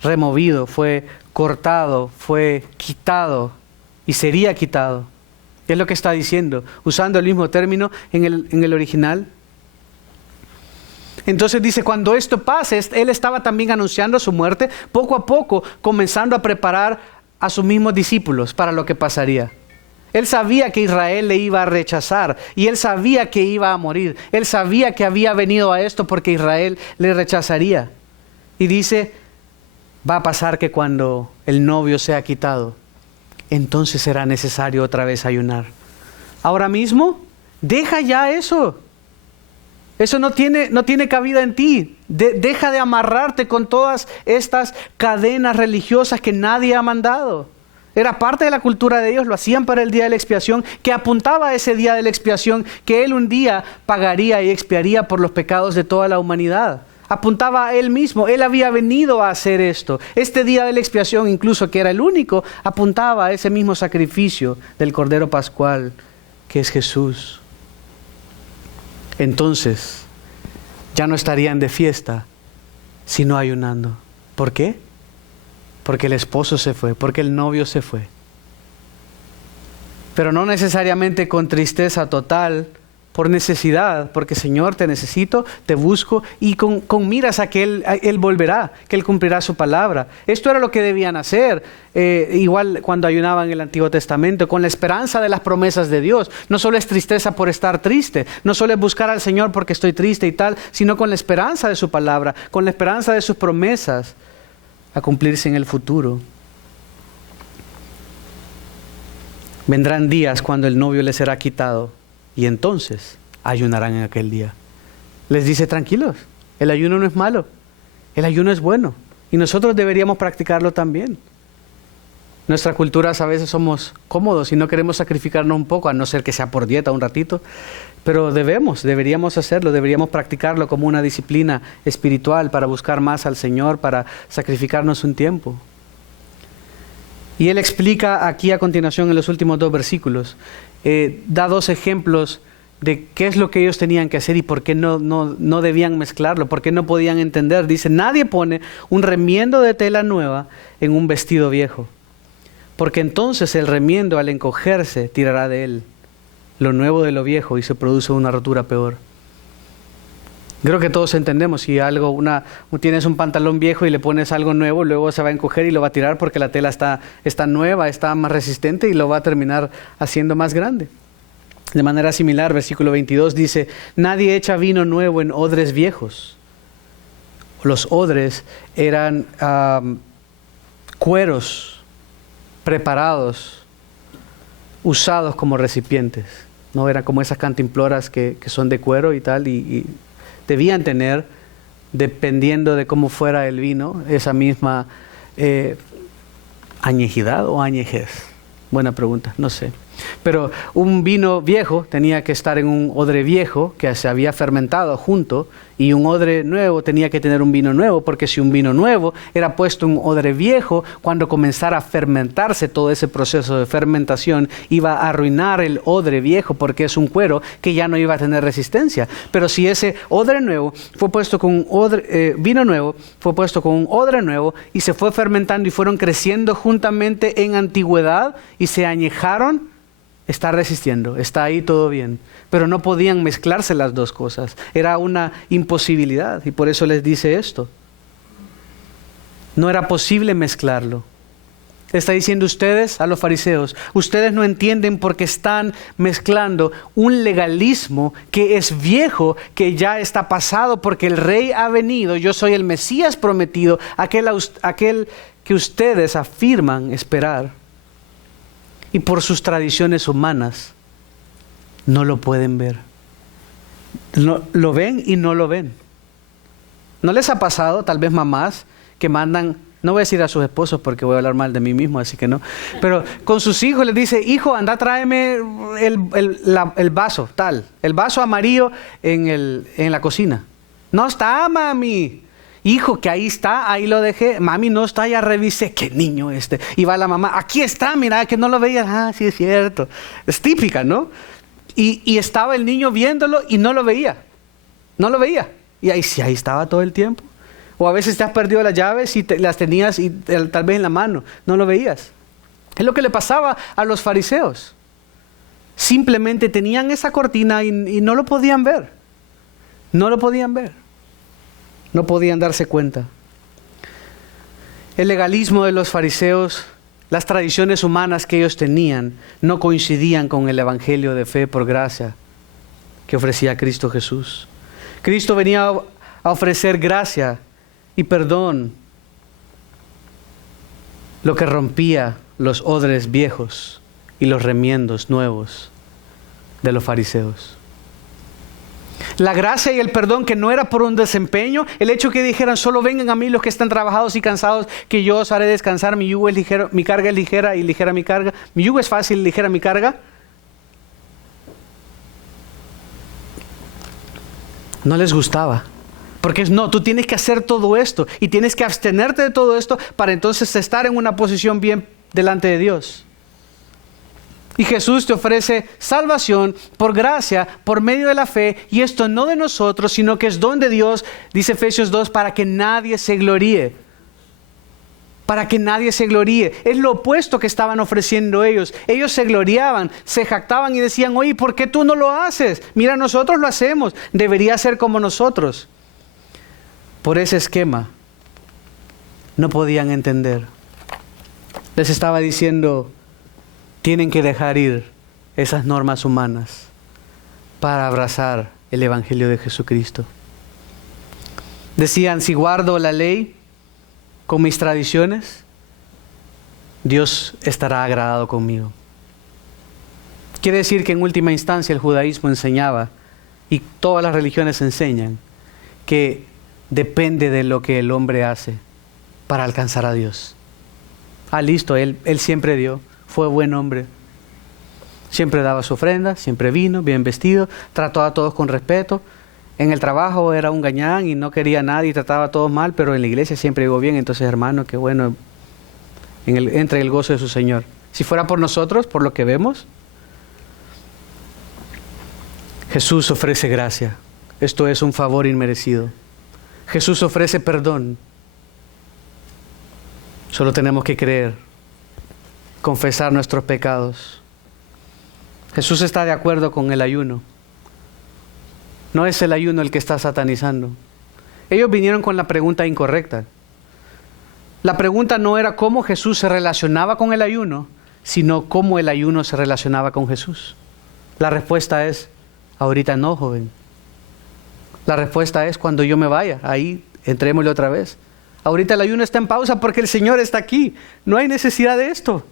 removido, fue cortado, fue quitado. Y sería quitado. Es lo que está diciendo, usando el mismo término en el original. Entonces dice, cuando esto pase, él estaba también anunciando su muerte, poco a poco, comenzando a preparar a sus mismos discípulos para lo que pasaría. Él sabía que Israel le iba a rechazar y él sabía que iba a morir. Él sabía que había venido a esto porque Israel le rechazaría. Y dice, va a pasar que cuando el novio sea quitado, entonces será necesario otra vez ayunar. Ahora mismo, deja ya eso. Eso no tiene cabida en ti. Deja de amarrarte con todas estas cadenas religiosas que nadie ha mandado. Era parte de la cultura de ellos, lo hacían para el día de la expiación, que apuntaba a ese día de la expiación, que Él un día pagaría y expiaría por los pecados de toda la humanidad. Apuntaba a Él mismo, Él había venido a hacer esto. Este día de la expiación, incluso que era el único, apuntaba a ese mismo sacrificio del Cordero Pascual, que es Jesús. Entonces, ya no estarían de fiesta, sino ayunando. ¿Por qué? Porque el esposo se fue, porque el novio se fue. Pero no necesariamente con tristeza total, por necesidad, porque Señor, te necesito, te busco, y con miras a que Él volverá, que Él cumplirá su palabra. Esto era lo que debían hacer, igual cuando ayunaban en el Antiguo Testamento, con la esperanza de las promesas de Dios. No solo es tristeza por estar triste, no solo es buscar al Señor porque estoy triste y tal, sino con la esperanza de su palabra, con la esperanza de sus promesas a cumplirse en el futuro. Vendrán días cuando el novio les será quitado y entonces ayunarán en aquel día. Les dice, tranquilos, el ayuno no es malo, el ayuno es bueno y nosotros deberíamos practicarlo también. Nuestras culturas a veces somos cómodos y no queremos sacrificarnos un poco, a no ser que sea por dieta un ratito, pero deberíamos hacerlo, deberíamos practicarlo como una disciplina espiritual para buscar más al Señor, para sacrificarnos un tiempo. Y Él explica aquí a continuación en los últimos 2 versículos, da 2 ejemplos de qué es lo que ellos tenían que hacer y por qué no debían mezclarlo, por qué no podían entender. Dice, nadie pone un remiendo de tela nueva en un vestido viejo, porque entonces el remiendo al encogerse tirará de él lo nuevo de lo viejo y se produce una rotura peor. Creo que todos entendemos, si tienes un pantalón viejo y le pones algo nuevo, luego se va a encoger y lo va a tirar porque la tela está nueva, está más resistente y lo va a terminar haciendo más grande. De manera similar, versículo 22 dice, nadie echa vino nuevo en odres viejos. Los odres eran cueros preparados, usados como recipientes. No eran como esas cantimploras que son de cuero y tal, y debían tener, dependiendo de cómo fuera el vino, esa misma añejidad o añejez. Buena pregunta, no sé. Pero un vino viejo tenía que estar en un odre viejo que se había fermentado junto, y un odre nuevo tenía que tener un vino nuevo, porque si un vino nuevo era puesto en un odre viejo, cuando comenzara a fermentarse todo ese proceso de fermentación, iba a arruinar el odre viejo, porque es un cuero que ya no iba a tener resistencia. Pero si ese odre nuevo fue puesto con un odre, vino nuevo, fue puesto con un odre nuevo, y se fue fermentando y fueron creciendo juntamente en antigüedad y se añejaron, está resistiendo, está ahí todo bien, pero no podían mezclarse las dos cosas. Era una imposibilidad y por eso les dice esto. No era posible mezclarlo. Está diciendo ustedes a los fariseos, ustedes no entienden porque están mezclando un legalismo que es viejo, que ya está pasado porque el rey ha venido, yo soy el Mesías prometido, aquel que ustedes afirman esperar. Y por sus tradiciones humanas no lo pueden ver. Lo ven y no lo ven. ¿No les ha pasado, tal vez mamás, que mandan, no voy a decir a sus esposos porque voy a hablar mal de mí mismo, así que no, pero con sus hijos les dice, hijo, anda, tráeme el vaso, tal, el vaso amarillo en la cocina. No está, mami. Hijo, que ahí está, ahí lo dejé. Mami, no está, ya revisé. ¿Qué niño este? Y va la mamá, aquí está, mira, que no lo veías. Ah, sí, es cierto. Es típica, ¿no? Y estaba el niño viéndolo y no lo veía. No lo veía. Y ahí sí, ahí estaba todo el tiempo. O a veces te has perdido las llaves y las tenías tal vez en la mano. No lo veías. Es lo que le pasaba a los fariseos. Simplemente tenían esa cortina y no lo podían ver. No lo podían ver. No podían darse cuenta. El legalismo de los fariseos, las tradiciones humanas que ellos tenían, no coincidían con el evangelio de fe por gracia que ofrecía Cristo Jesús. Cristo venía a ofrecer gracia y perdón, lo que rompía los odres viejos y los remiendos nuevos de los fariseos. La gracia y el perdón que no era por un desempeño, el hecho que dijeran, solo vengan a mí los que están trabajados y cansados, que yo os haré descansar, mi yugo es ligero, mi carga es ligera y ligera mi carga, mi yugo es fácil y ligera mi carga. No les gustaba, porque no, tú tienes que hacer todo esto y tienes que abstenerte de todo esto para entonces estar en una posición bien delante de Dios. Y Jesús te ofrece salvación por gracia, por medio de la fe, y esto no de nosotros, sino que es don de Dios, dice Efesios 2, para que nadie se gloríe. Para que nadie se gloríe. Es lo opuesto que estaban ofreciendo ellos. Ellos se gloriaban, se jactaban y decían, oye, ¿por qué tú no lo haces? Mira, nosotros lo hacemos, debería ser como nosotros. Por ese esquema, no podían entender. Les estaba diciendo, tienen que dejar ir esas normas humanas para abrazar el Evangelio de Jesucristo. Decían, si guardo la ley con mis tradiciones, Dios estará agradado conmigo. Quiere decir que en última instancia el judaísmo enseñaba, y todas las religiones enseñan, que depende de lo que el hombre hace para alcanzar a Dios. Ah, listo, él siempre dio. Fue buen hombre. Siempre daba su ofrenda, siempre vino, bien vestido, trató a todos con respeto. En el trabajo era un gañán y no quería a nadie y trataba a todos mal, pero en la iglesia siempre llegó bien. Entonces, hermano, qué bueno, entre el gozo de su Señor. Si fuera por nosotros, por lo que vemos, Jesús ofrece gracia. Esto es un favor inmerecido. Jesús ofrece perdón. Solo tenemos que creer, confesar nuestros pecados. Jesús está de acuerdo con el ayuno. No es el ayuno el que está satanizando. Ellos vinieron con la pregunta incorrecta. La pregunta no era cómo Jesús se relacionaba con el ayuno, sino cómo el ayuno se relacionaba con Jesús. La respuesta es, ahorita no, joven. La respuesta es, cuando yo me vaya, ahí entrémosle otra vez. Ahorita el ayuno está en pausa porque el Señor está aquí. No hay necesidad de esto.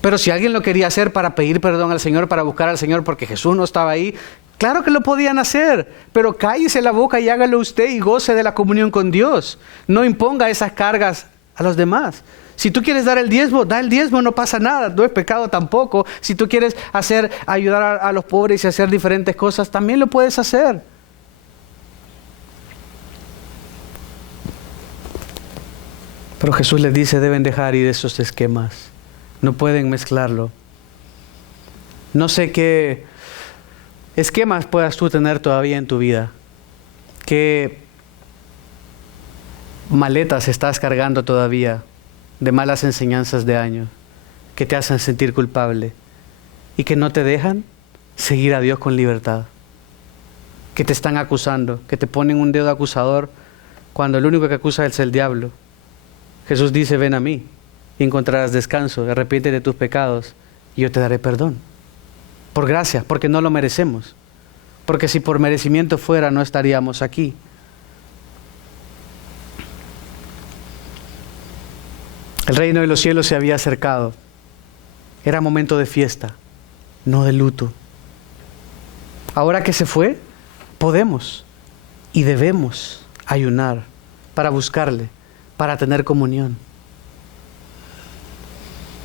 Pero si alguien lo quería hacer para pedir perdón al Señor, para buscar al Señor porque Jesús no estaba ahí, claro que lo podían hacer. Pero cállese la boca y hágalo usted y goce de la comunión con Dios. No imponga esas cargas a los demás. Si tú quieres dar el diezmo, da el diezmo, no pasa nada, no es pecado tampoco. Si tú quieres ayudar a los pobres y hacer diferentes cosas, también lo puedes hacer. Pero Jesús les dice, deben dejar ir esos esquemas. No pueden mezclarlo. No sé qué esquemas puedas tú tener todavía en tu vida. ¿Qué maletas estás cargando todavía de malas enseñanzas de años? que te hacen sentir culpable y que no te dejan seguir a Dios con libertad. Que te están acusando, que te ponen un dedo acusador cuando el único que acusa es el diablo. Jesús dice, ven a mí y encontrarás descanso, arrepiéntete de tus pecados y yo te daré perdón. Por gracia, porque no lo merecemos. Porque si por merecimiento fuera, no estaríamos aquí. El reino de los cielos se había acercado. Era momento de fiesta, no de luto. Ahora que se fue, podemos y debemos ayunar para buscarle, para tener comunión.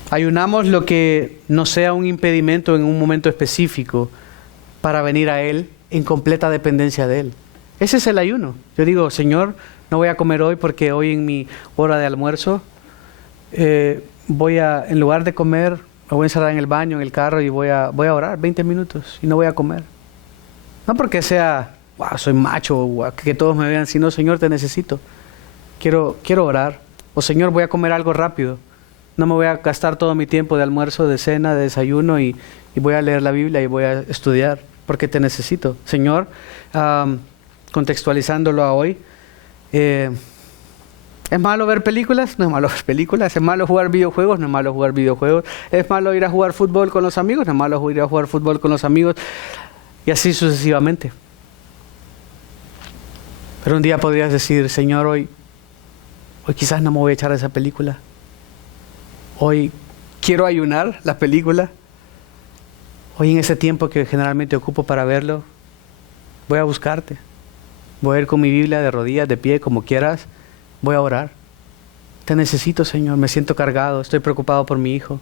Ayunamos lo que no sea un impedimento en un momento específico para venir a Él en completa dependencia de Él. Ese es el ayuno. Yo digo, Señor, no voy a comer hoy porque hoy en mi hora de almuerzo en lugar de comer, me voy a encerrar en el baño, en el carro y voy a orar 20 minutos y no voy a comer. No porque sea, wow, soy macho, wow, que todos me vean, sino, Señor, te necesito. Quiero orar. O Señor, voy a comer algo rápido. No me voy a gastar todo mi tiempo de almuerzo, de cena, de desayuno y voy a leer la Biblia y voy a estudiar porque te necesito. Señor, contextualizándolo a hoy, ¿es malo ver películas? No es malo ver películas. ¿Es malo jugar videojuegos? No es malo jugar videojuegos. ¿Es malo ir a jugar fútbol con los amigos? No es malo ir a jugar fútbol con los amigos. Y así sucesivamente. Pero un día podrías decir, Señor, hoy quizás no me voy a echar a esa película. Hoy quiero ayunar la película. Hoy en ese tiempo que generalmente ocupo para verlo, voy a buscarte. Voy a ir con mi Biblia de rodillas, de pie, como quieras. Voy a orar. Te necesito, Señor. Me siento cargado. Estoy preocupado por mi hijo.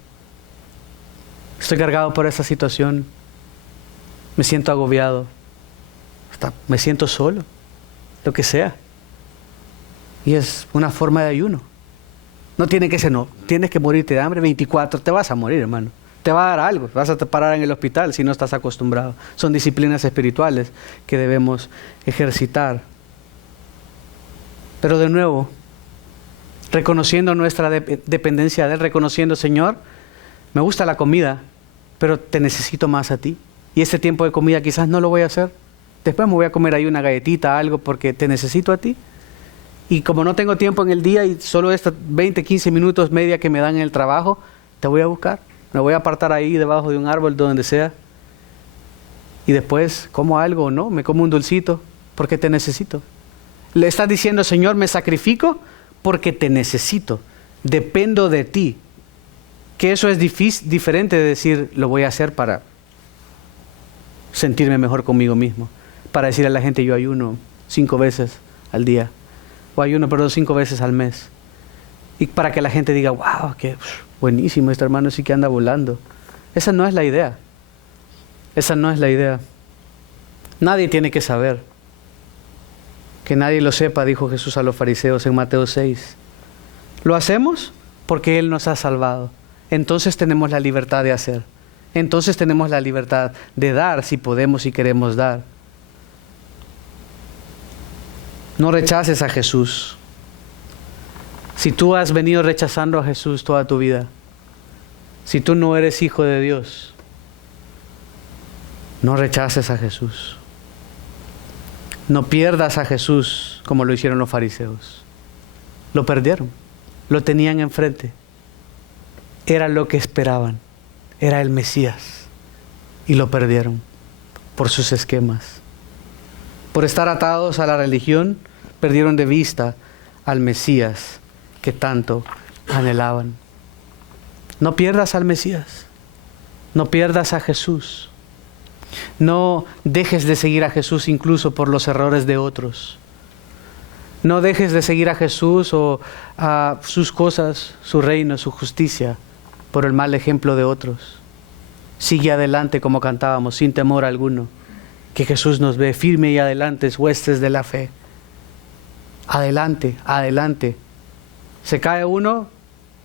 Estoy cargado por esta situación. Me siento agobiado. Hasta me siento solo. Lo que sea. Y es una forma de ayuno. No tiene que ser, no. Tienes que morirte de hambre 24. Te vas a morir, hermano. Te va a dar algo. Vas a parar en el hospital si no estás acostumbrado. Son disciplinas espirituales que debemos ejercitar. Pero de nuevo, reconociendo nuestra dependencia de Él, reconociendo, Señor, me gusta la comida, pero te necesito más a ti. Y este tiempo de comida quizás no lo voy a hacer. Después me voy a comer ahí una galletita, algo, porque te necesito a ti. Y como no tengo tiempo en el día y solo estos 20, 15 minutos media que me dan en el trabajo, te voy a buscar. Me voy a apartar ahí debajo de un árbol, donde sea. Y después como algo o no, me como un dulcito, porque te necesito. Le estás diciendo, Señor, me sacrifico porque te necesito. Dependo de ti. Que eso es diferente de decir, lo voy a hacer para sentirme mejor conmigo mismo. Para decir a la gente, yo ayuno 5 veces al día. O ayuno, 5 veces al mes. Y para que la gente diga, wow, qué buenísimo, este hermano sí que anda volando. Esa no es la idea. Esa no es la idea. Nadie tiene que saber. Que nadie lo sepa, dijo Jesús a los fariseos en Mateo 6. Lo hacemos porque Él nos ha salvado. Entonces tenemos la libertad de hacer. Entonces tenemos la libertad de dar si podemos y queremos dar. No rechaces a Jesús. Si tú has venido rechazando a Jesús toda tu vida, si tú no eres hijo de Dios, no rechaces a Jesús. No pierdas a Jesús como lo hicieron los fariseos. Lo perdieron. Lo tenían enfrente. Era lo que esperaban. Era el Mesías. Y lo perdieron por sus esquemas. Por estar atados a la religión, perdieron de vista al Mesías que tanto anhelaban. No pierdas al Mesías. No pierdas a Jesús. No dejes de seguir a Jesús incluso por los errores de otros. No dejes de seguir a Jesús o a sus cosas, su reino, su justicia, por el mal ejemplo de otros. Sigue adelante como cantábamos, sin temor alguno, que Jesús nos ve firme y adelante, huestes de la fe. Adelante, adelante. Se cae uno,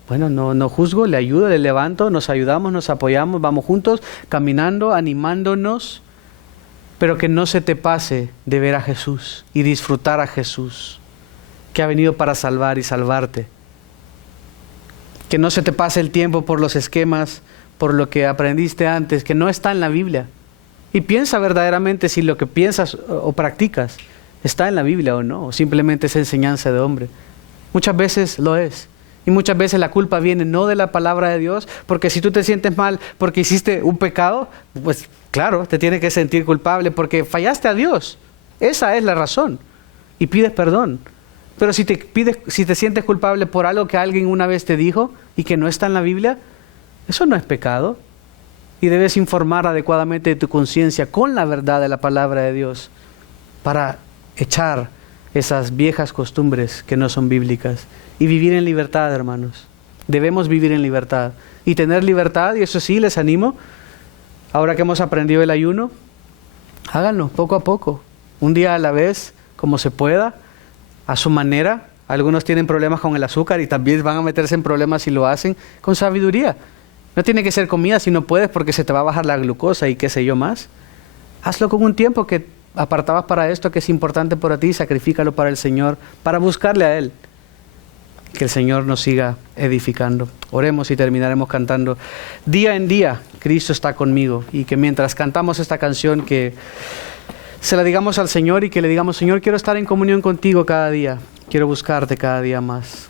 bueno, no juzgo, le ayudo, le levanto, nos ayudamos, nos apoyamos, vamos juntos, caminando, animándonos, pero que no se te pase de ver a Jesús y disfrutar a Jesús, que ha venido para salvar y salvarte. Que no se te pase el tiempo por los esquemas, por lo que aprendiste antes, que no está en la Biblia. Y piensa verdaderamente si lo que piensas o practicas está en la Biblia o no, o simplemente es enseñanza de hombre. Muchas veces lo es. Y muchas veces la culpa viene no de la palabra de Dios, porque si tú te sientes mal porque hiciste un pecado, pues claro, te tienes que sentir culpable porque fallaste a Dios. Esa es la razón. Y pides perdón. Pero si te sientes culpable por algo que alguien una vez te dijo y que no está en la Biblia, eso no es pecado. Y debes informar adecuadamente de tu conciencia con la verdad de la palabra de Dios para echar esas viejas costumbres que no son bíblicas y vivir en libertad, hermanos. Debemos vivir en libertad y tener libertad, y eso sí, les animo, ahora que hemos aprendido el ayuno, háganlo poco a poco, un día a la vez, como se pueda, a su manera. Algunos tienen problemas con el azúcar y también van a meterse en problemas si lo hacen con sabiduría. No tiene que ser comida si no puedes porque se te va a bajar la glucosa y qué sé yo más. Hazlo con un tiempo que apartabas para esto que es importante para ti, sacrifícalo para el Señor, para buscarle a Él. Que el Señor nos siga edificando. Oremos y terminaremos cantando. Día en día, Cristo está conmigo. Y que mientras cantamos esta canción, que se la digamos al Señor y que le digamos: Señor, quiero estar en comunión contigo cada día. Quiero buscarte cada día más.